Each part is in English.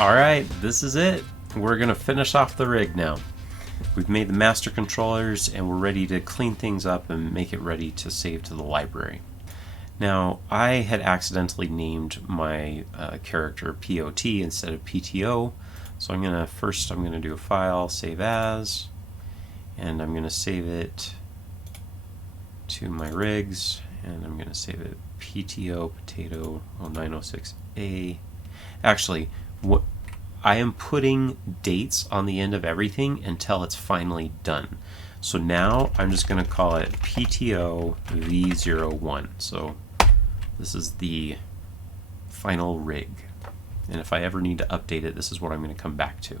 Alright, this is it. We're going to finish off the rig now. We've made the master controllers and we're ready to clean things up and make it ready to save to the library. Now, I had accidentally named my character POT instead of PTO, so I'm going to do a file, save as, and I'm going to save it to my rigs, and I'm going to save it PTO potato 0906A. Actually, what I am putting dates on the end of everything until it's finally done. So now I'm just going to call it PTO V01. So this is the final rig. And if I ever need to update it, this is what I'm going to come back to.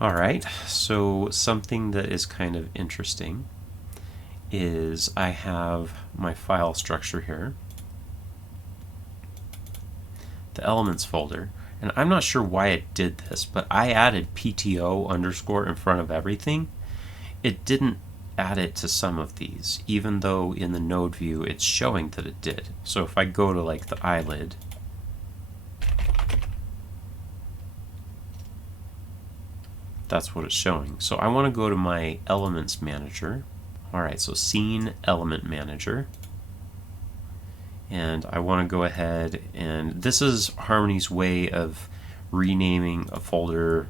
Alright, so something that is kind of interesting is I have my file structure here, the elements folder, and I'm not sure why it did this, but I added PTO underscore in front of everything. It didn't add it to some of these, even though in the node view it's showing that it did. So if I go to like the eyelid, that's what it's showing. So I want to go to my elements manager. Alright, so scene element manager. And I want to go ahead, and this is Harmony's way of renaming a folder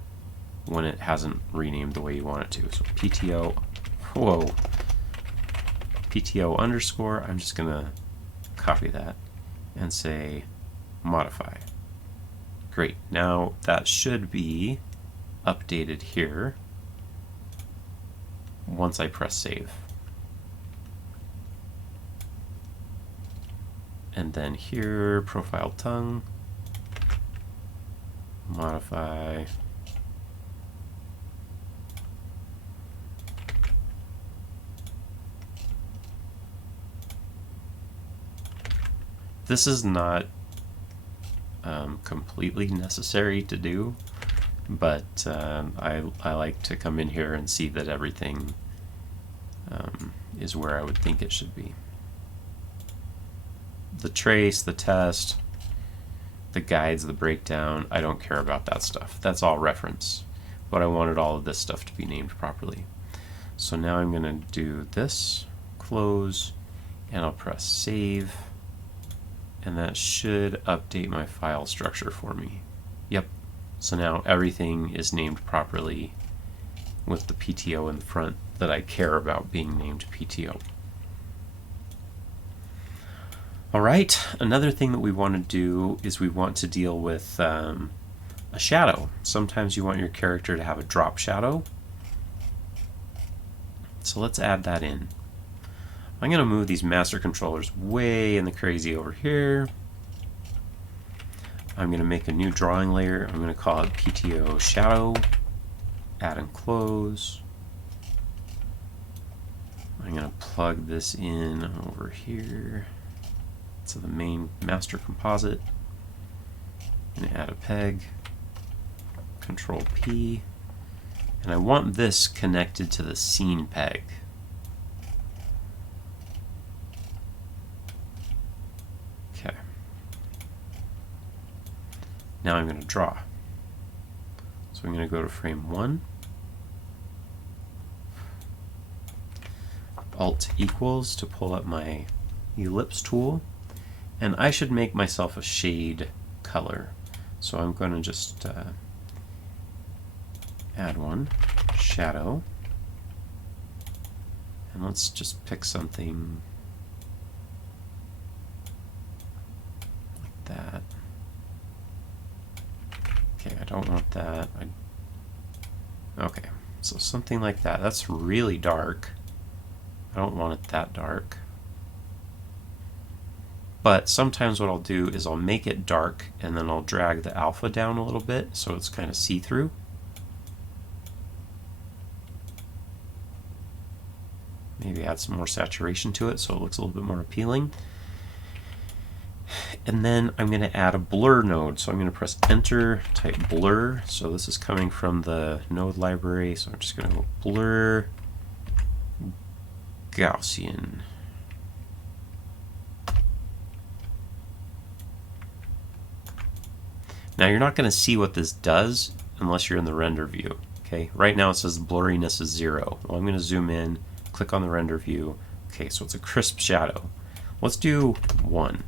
when it hasn't renamed the way you want it to. So PTO underscore, I'm just going to copy that and say modify. Great, now that should be updated here once I press save. And then here, profile tongue, modify. This is not completely necessary to do, but I like to come in here and see that everything is where I would think it should be. The trace, the test, the guides, the breakdown, I don't care about that stuff. That's all reference. But I wanted all of this stuff to be named properly. So now I'm going to do this, close, and I'll press save. And that should update my file structure for me. Yep. So now everything is named properly with the PTO in the front that I care about being named PTO. Alright, another thing that we want to do is we want to deal with a shadow. Sometimes you want your character to have a drop shadow. So let's add that in. I'm going to move these master controllers way in the crazy over here. I'm going to make a new drawing layer. I'm going to call it PTO shadow, add and close. I'm going to plug this in over here to the main master composite. I'm going to add a peg, Control P, and I want this connected to the scene peg. Okay. Now I'm going to draw. So I'm going to go to frame 1, Alt equals to pull up my ellipse tool. And I should make myself a shade color. So I'm going to just add one, shadow. And let's just pick something like that. Okay, I don't want that. Okay, so something like that. That's really dark. I don't want it that dark. But sometimes what I'll do is I'll make it dark and then I'll drag the alpha down a little bit so it's kind of see-through. Maybe add some more saturation to it so it looks a little bit more appealing. And then I'm going to add a blur node. So I'm going to press enter, type blur. So this is coming from the node library. So I'm just going to go blur Gaussian. Now you're not going to see what this does unless you're in the render view. Okay, right now it says blurriness is 0. Well, I'm going to zoom in, click on the render view. Okay, so it's a crisp shadow. Let's do 1.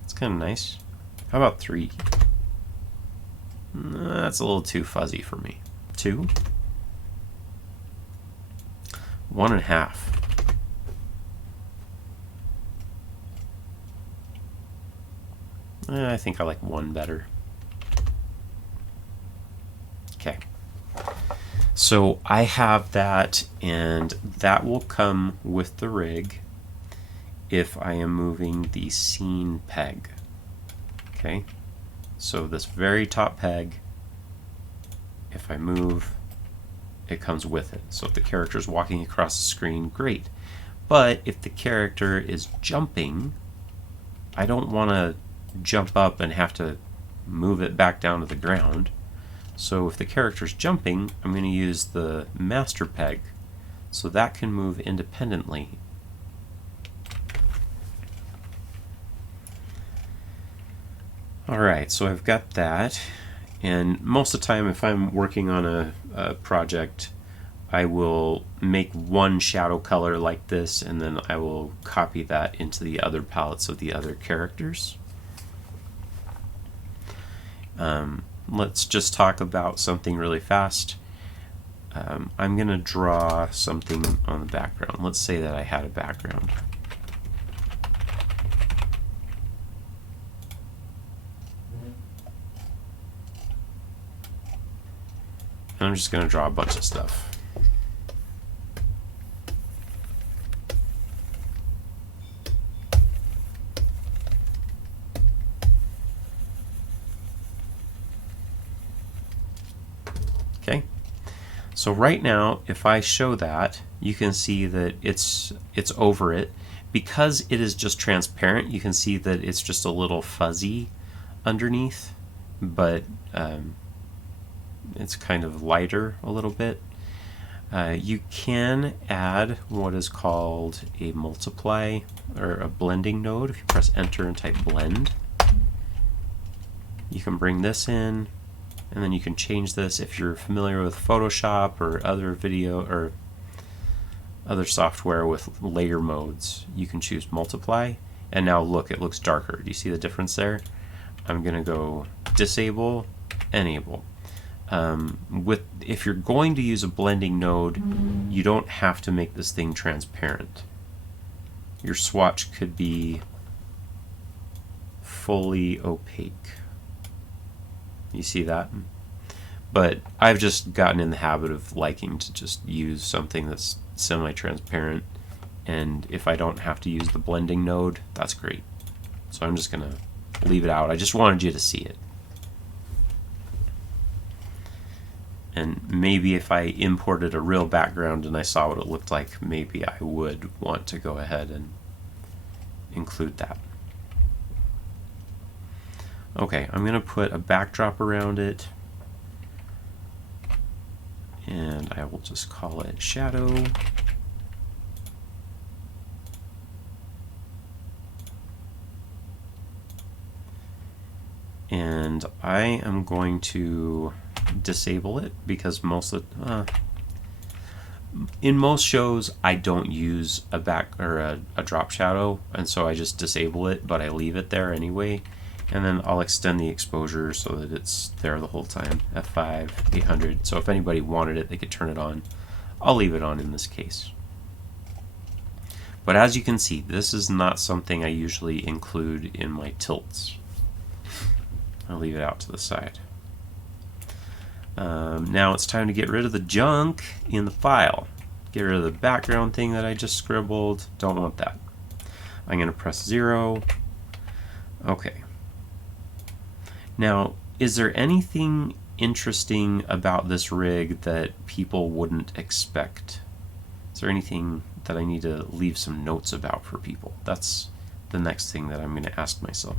That's kind of nice. How about 3? That's a little too fuzzy for me. 2? 1.5. I think I like 1 better. Okay. So I have that, and that will come with the rig if I am moving the scene peg. Okay. So this very top peg, if I move, it comes with it. So if the character is walking across the screen, great. But if the character is jumping, I don't want to jump up and have to move it back down to the ground. So if the character's jumping, I'm going to use the master peg so that can move independently. Alright, so I've got that, and most of the time if I'm working on a project, I will make one shadow color like this, and then I will copy that into the other palettes of the other characters. Let's just talk about something really fast. I'm going to draw something on the background. Let's say that I had a background. And I'm just going to draw a bunch of stuff. Okay. So right now, if I show that, you can see that it's over it. Because it is just transparent, you can see that it's just a little fuzzy underneath, but it's kind of lighter a little bit. You can add what is called a multiply or a blending node. If you press enter and type blend, you can bring this in, and then you can change this. If you're familiar with Photoshop or other video or other software with layer modes, you can choose multiply, and now look, it looks darker. Do you see the difference there? I'm going to go disable, enable. If you're going to use a blending node, you don't have to make this thing transparent. Your swatch could be fully opaque. You see that? But I've just gotten in the habit of liking to just use something that's semi-transparent, and if I don't have to use the blending node, that's great. So I'm just gonna leave it out. I just wanted you to see it. And maybe if I imported a real background and I saw what it looked like, maybe I would want to go ahead and include that. Okay, I'm going to put a backdrop around it, and I will just call it shadow. And I am going to disable it because in most shows I don't use a a drop shadow, and so I just disable it, but I leave it there anyway. And then I'll extend the exposure so that it's there the whole time. F5, 800. So if anybody wanted it, they could turn it on. I'll leave it on in this case. But as you can see, this is not something I usually include in my tilts. I'll leave it out to the side. Now it's time to get rid of the junk in the file. Get rid of the background thing that I just scribbled. Don't want that. I'm going to press 0. Okay. Now, is there anything interesting about this rig that people wouldn't expect? Is there anything that I need to leave some notes about for people? That's the next thing that I'm going to ask myself.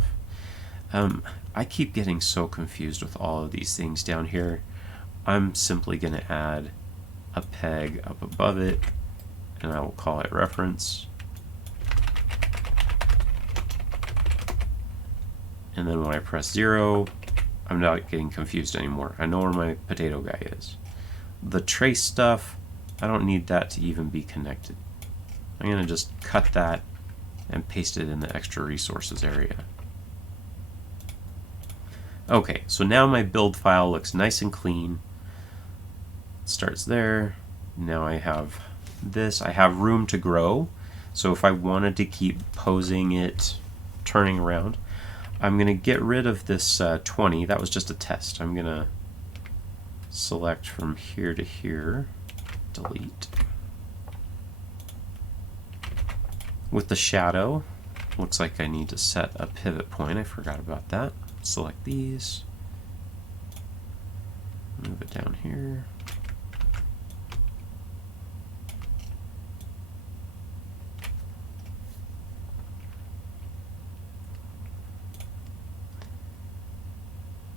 I keep getting so confused with all of these things down here. I'm simply going to add a peg up above it, and I will call it reference. And then when I press 0, I'm not getting confused anymore. I know where my potato guy is. The trace stuff, I don't need that to even be connected. I'm going to just cut that and paste it in the extra resources area. Okay, so now my build file looks nice and clean. It starts there. Now I have this. I have room to grow. So if I wanted to keep posing it, turning around, I'm going to get rid of this 20. That was just a test. I'm going to select from here to here, delete. With the shadow, looks like I need to set a pivot point. I forgot about that. Select these, move it down here.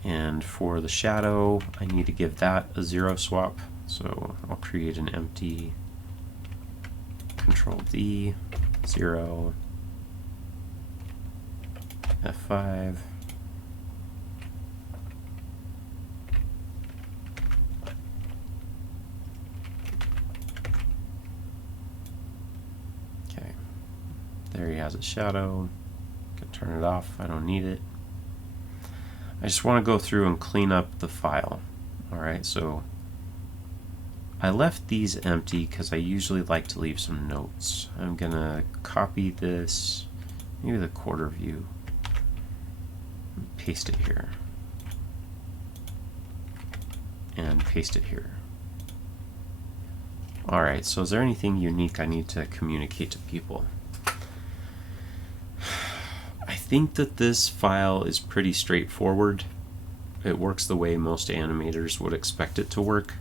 And for the shadow, I need to give that a 0 swap. So I'll create an empty Control D, 0, F5. Okay, there he has a shadow. Can turn it off, I don't need it. I just want to go through and clean up the file. Alright, so I left these empty because I usually like to leave some notes. I'm going to copy this, maybe the quarter view, and paste it here. And paste it here. Alright, so is there anything unique I need to communicate to people? I think that this file is pretty straightforward. It works the way most animators would expect it to work.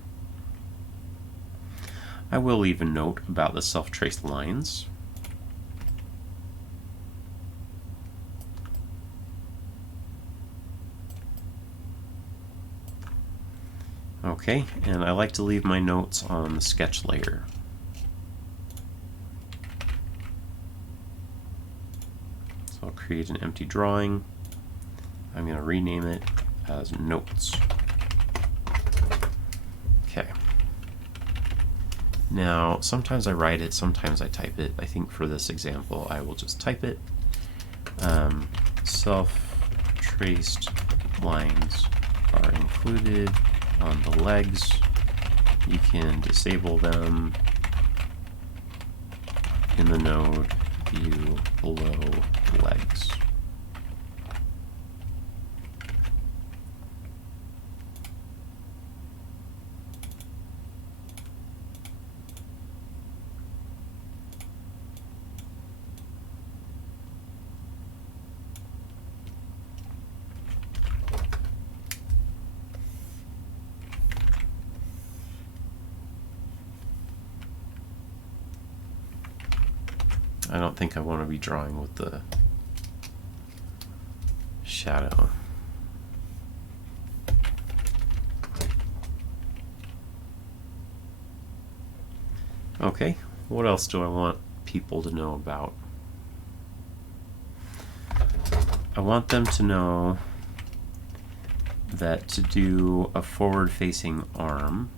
I will leave a note about the self-traced lines. Okay, and I like to leave my notes on the sketch layer. I'll create an empty drawing. I'm going to rename it as notes. Okay. Now, sometimes I write it, sometimes I type it. I think for this example, I will just type it. Self-traced lines are included on the legs. You can disable them in the node view below legs. I don't think I want to be drawing with the shadow. Okay, what else do I want people to know about? I want them to know that to do a forward-facing arm,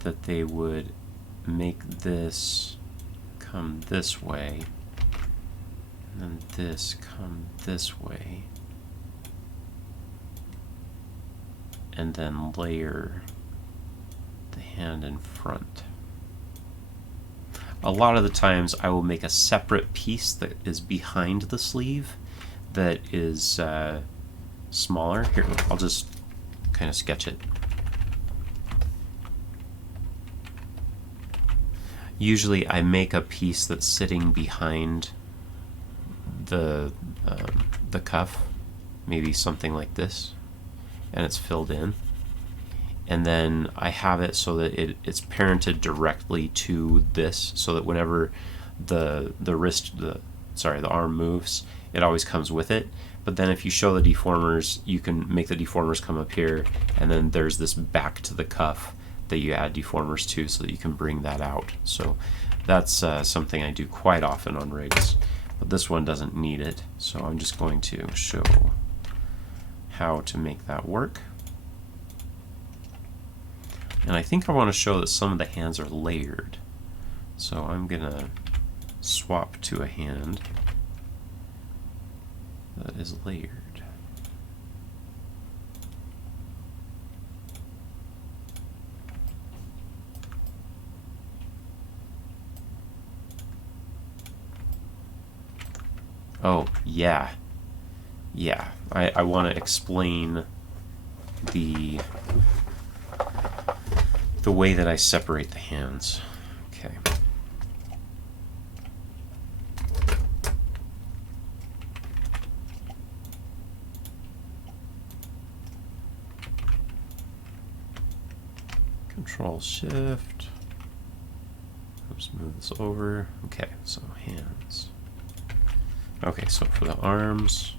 that they would make this come this way, and then this come this way, and then layer the hand in front. A lot of the times I will make a separate piece that is behind the sleeve that is smaller. Here, I'll just kind of sketch it. Usually I make a piece that's sitting behind the cuff, maybe something like this, and it's filled in. And then I have it so that it's parented directly to this, so that whenever the arm moves, it always comes with it. But then if you show the deformers, you can make the deformers come up here, and then there's this back to the cuff that you add deformers to, so that you can bring that out. So that's something I do quite often on rigs. but this one doesn't need it, so I'm just going to show how to make that work. And I think I want to show that some of the hands are layered. So I'm going to swap to a hand that is layered. Oh, yeah. Yeah, I want to explain the way that I separate the hands. Okay. Control Shift. Oops, move this over. Okay, so hands. Okay, so for the arms,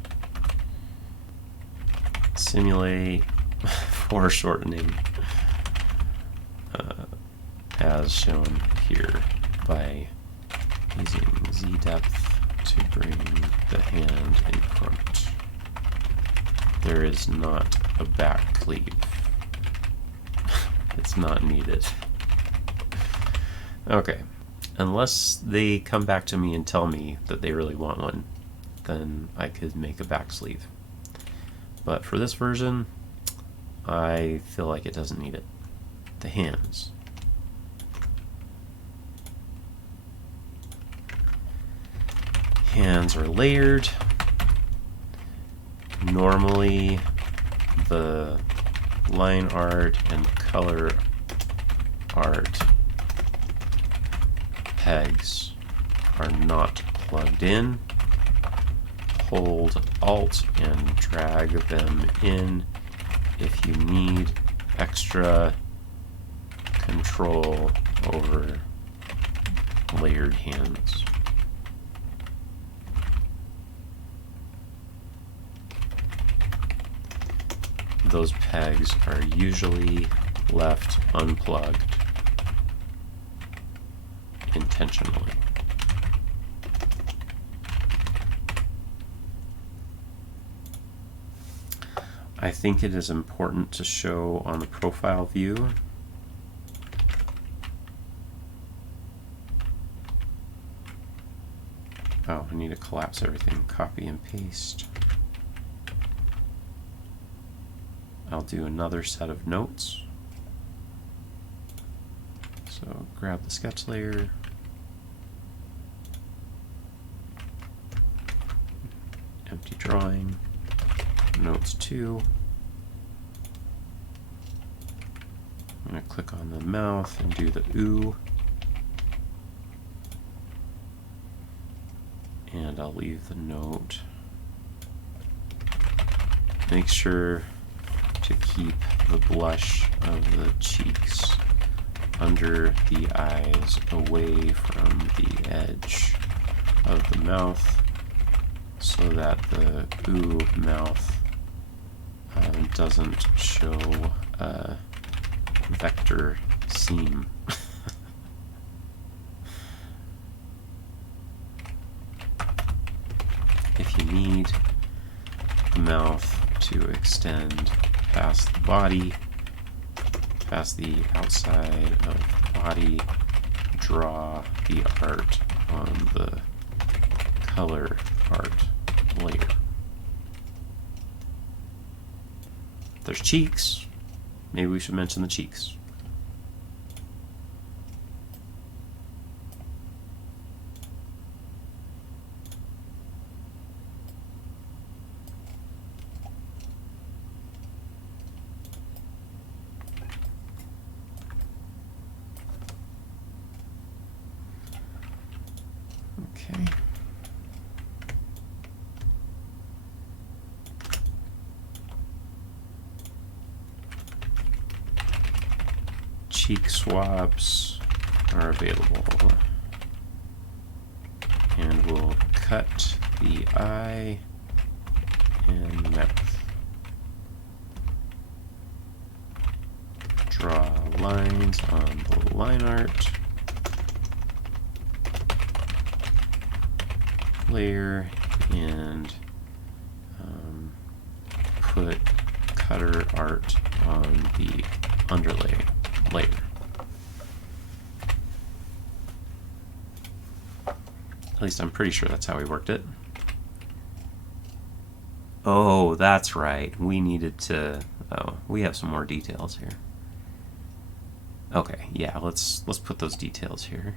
simulate foreshortening as shown here by using Z depth to bring the hand in front. There is not a back cleave. It's not needed. Okay, unless they come back to me and tell me that they really want one, then I could make a back sleeve. But for this version, I feel like it doesn't need it. The hands. Hands are layered. Normally, the line art and color art pegs are not plugged in. Hold Alt and drag them in if you need extra control over layered hands. Those pegs are usually left unplugged intentionally. I think it is important to show on the profile view oh, I need to collapse everything. Copy and paste. I'll do another set of notes. So grab the sketch layer, empty drawing, notes 2. I'm going to click on the mouth and do the ooh. And I'll leave the note. Make sure to keep the blush of the cheeks under the eyes, away from the edge of the mouth, so that the ooh mouth doesn't show a vector seam. If you need the mouth to extend past the body, past the outside of the body, draw the art on the color art layer. There's cheeks. Maybe we should mention the cheeks. Okay. Cheek swaps are available. And we'll cut the eye and mouth. Draw lines on the line art. layer and put cutter art on the underlay layer. At least I'm pretty sure that's how we worked it. Oh, that's right. We needed to... Oh, we have some more details here. Okay, yeah, let's put those details here.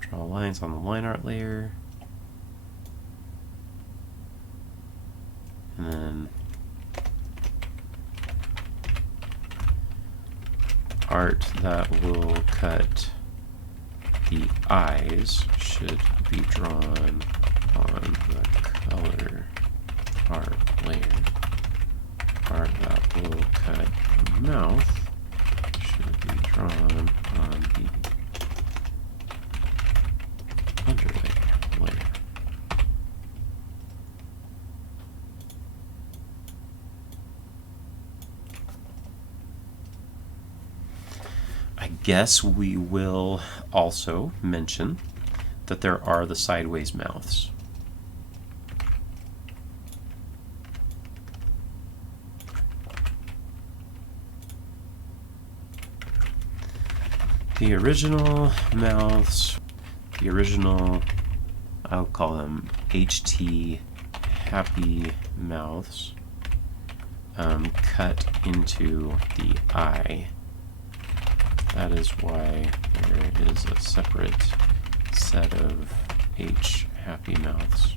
Draw lines on the line art layer. And then art that will cut the eyes should be drawn on the color art layer. Art that will cut the mouth should be drawn on the underlay layer. I guess we will also mention that there are the sideways mouths. The original mouths, the original, I'll call them HT happy mouths, cut into the eye. That is why there is a separate set of H happy mouths,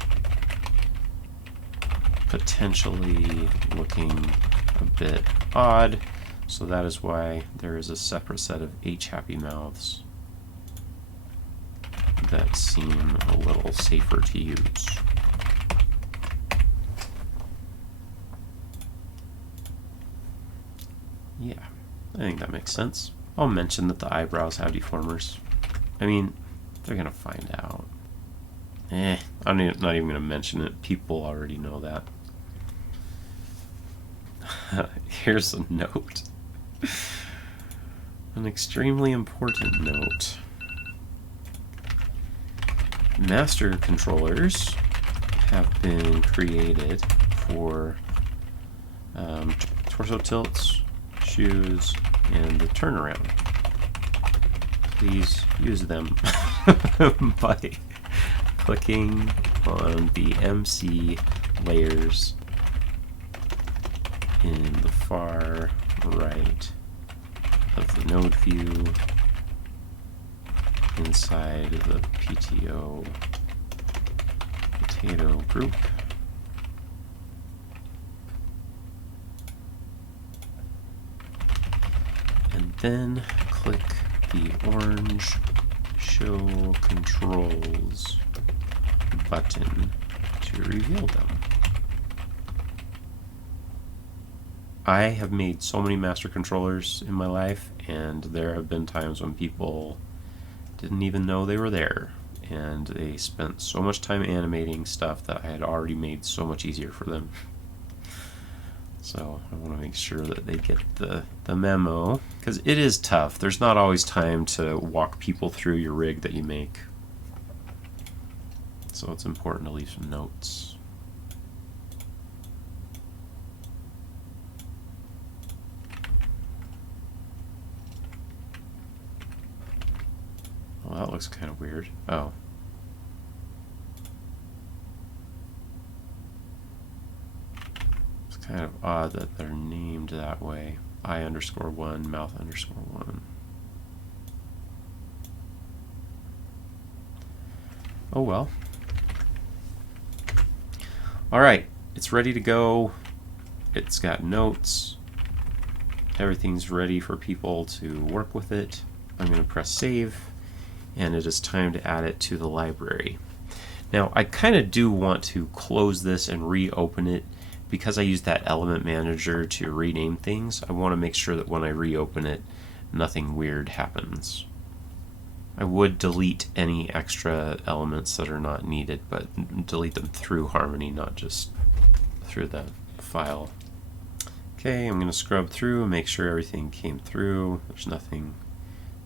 potentially looking a bit odd, so that is why there is a separate set of H happy mouths that seem a little safer to use. Yeah, I think that makes sense. I'll mention that the eyebrows have deformers. I mean, they're gonna find out. I'm not even gonna mention it. People already know that. Here's a note. An extremely important note. Master controllers have been created for torso tilts, shoes, and the turnaround. Please use them by clicking on the MC layers in the far right of the node view inside the PTO potato group. And then click the orange Show Controls button to reveal them. I have made so many master controllers in my life, and there have been times when people didn't even know they were there, and they spent so much time animating stuff that I had already made so much easier for them. So I want to make sure that they get the memo, because it is tough. There's not always time to walk people through your rig that you make. So it's important to leave some notes. Well, that looks kind of weird. Oh. It's kind of odd that they're named that way. eye_1, mouth_1. Oh well. Alright, it's ready to go. It's got notes. Everything's ready for people to work with it. I'm going to press save, and it is time to add it to the library. Now, I kind of do want to close this and reopen it because I used that element manager to rename things. I want to make sure that when I reopen it, nothing weird happens. I would delete any extra elements that are not needed, but delete them through Harmony, not just through the file Okay, I'm going to scrub through and make sure everything came through. There's nothing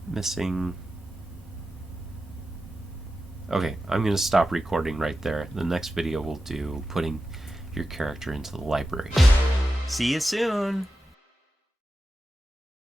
missing. Okay, I'm going to stop recording right there. The next video we'll do putting your character into the library. See you soon!